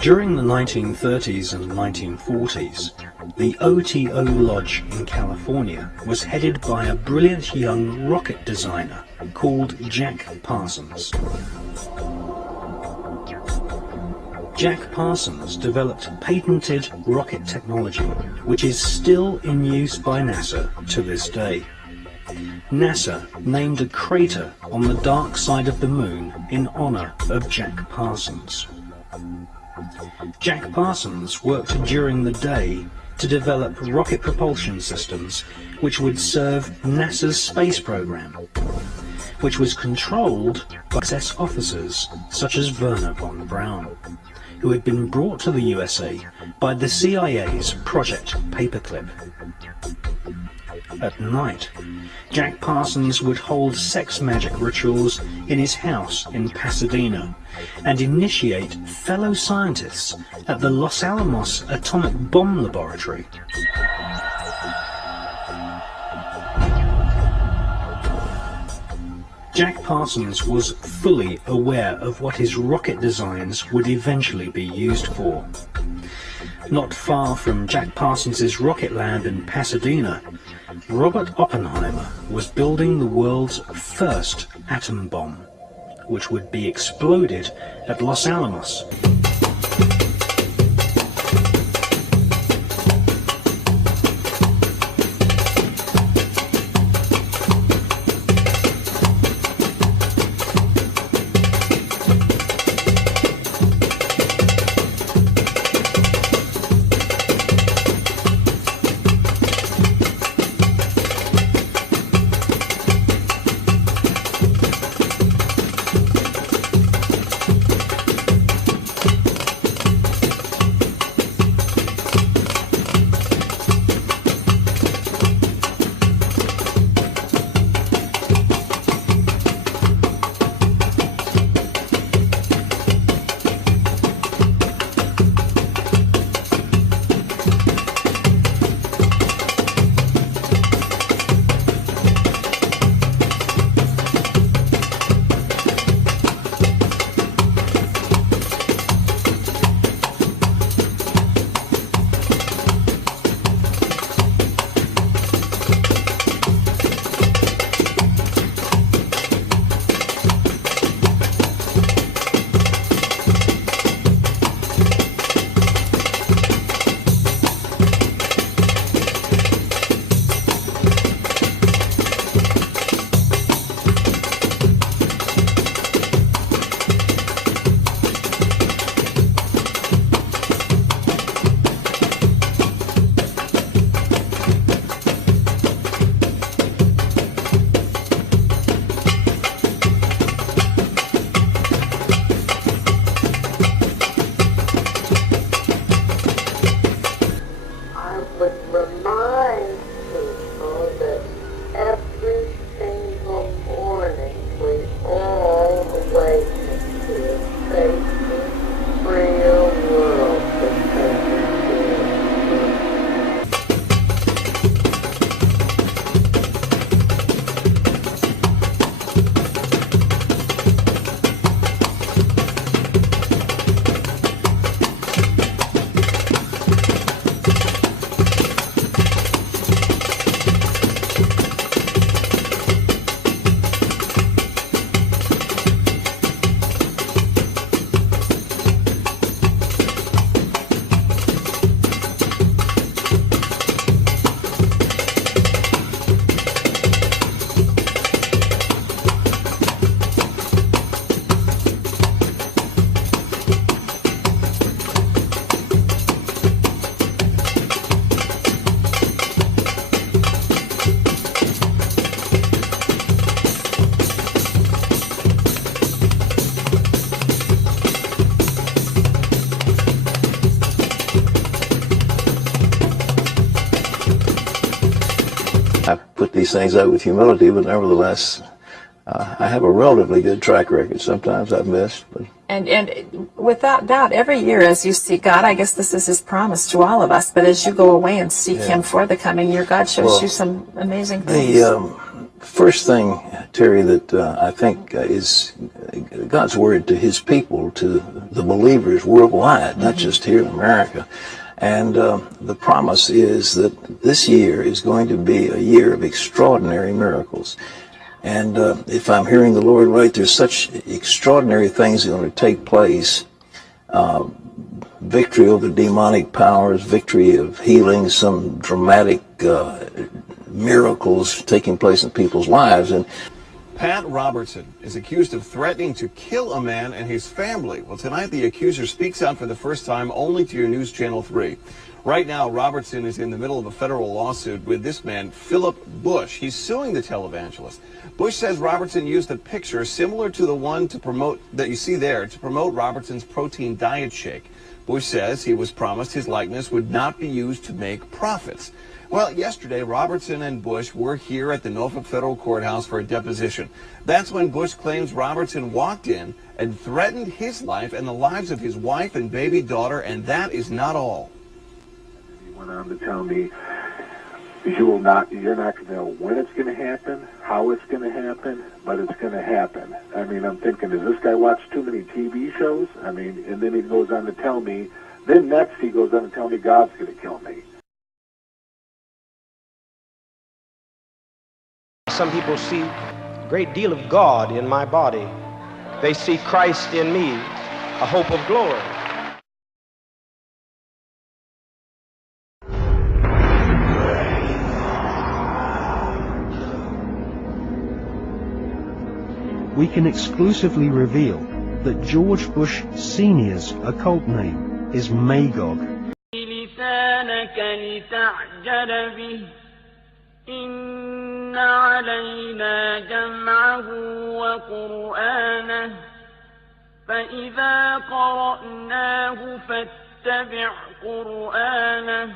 During the 1930s and 1940s, the OTO Lodge in California was headed by a brilliant young rocket designer called Jack Parsons. Jack Parsons developed patented rocket technology, which is still in use by NASA to this day. NASA named a crater on the dark side of the moon in honor of Jack Parsons. Jack Parsons worked during the day to develop rocket propulsion systems which would serve NASA's space program, which was controlled by SS officers such as Werner von Braun, who had been brought to the USA by the CIA's Project Paperclip. At night, Jack Parsons would hold sex magic rituals in his house in Pasadena and initiate fellow scientists at the Los Alamos Atomic Bomb Laboratory. Jack Parsons was fully aware of what his rocket designs would eventually be used for. Not far from Jack Parsons' rocket lab in Pasadena, Robert Oppenheimer was building the world's first atom bomb, which would be exploded at Los Alamos. These things out with humility, but nevertheless, I have a relatively good track record. Sometimes I've missed, but and without doubt, every year as you seek God, I guess this is His promise to all of us. But as you go away and seek Him for the coming year, God shows you some amazing things. The first thing, Terry, that I think is God's word to his people, to the believers worldwide, not just here in America. And the promise is that this year is going to be a year of extraordinary miracles. And if I'm hearing the Lord right, there's such extraordinary things that are going to take place. Victory over demonic powers, victory of healing, some dramatic miracles taking place in people's lives. And Pat Robertson is accused of threatening to kill a man and his family. Well, tonight the accuser speaks out for the first time only to your News Channel 3. Right now, Robertson is in the middle of a federal lawsuit with this man, Philip Bush. He's suing the televangelist. Bush says Robertson used a picture similar to the one that you see there to promote Robertson's protein diet shake. Bush says he was promised his likeness would not be used to make profits. Well, yesterday, Robertson and Bush were here at the Norfolk Federal Courthouse for a deposition. That's when Bush claims Robertson walked in and threatened his life and the lives of his wife and baby daughter, and that is not all. He went on to tell me, you're not going to know when it's going to happen, how it's going to happen, but it's going to happen. I mean, I'm thinking, does this guy watch too many TV shows? I mean, and then he goes on to tell me, then next he goes on to tell me God's going to kill me. Some people see a great deal of God in my body. They see Christ in me, a hope of glory. We can exclusively reveal that George Bush Sr.'s occult name is Magog. إن علينا جمعه وقرآنه فإذا قرأناه فاتبع قرآنه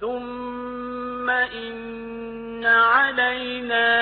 ثم إن علينا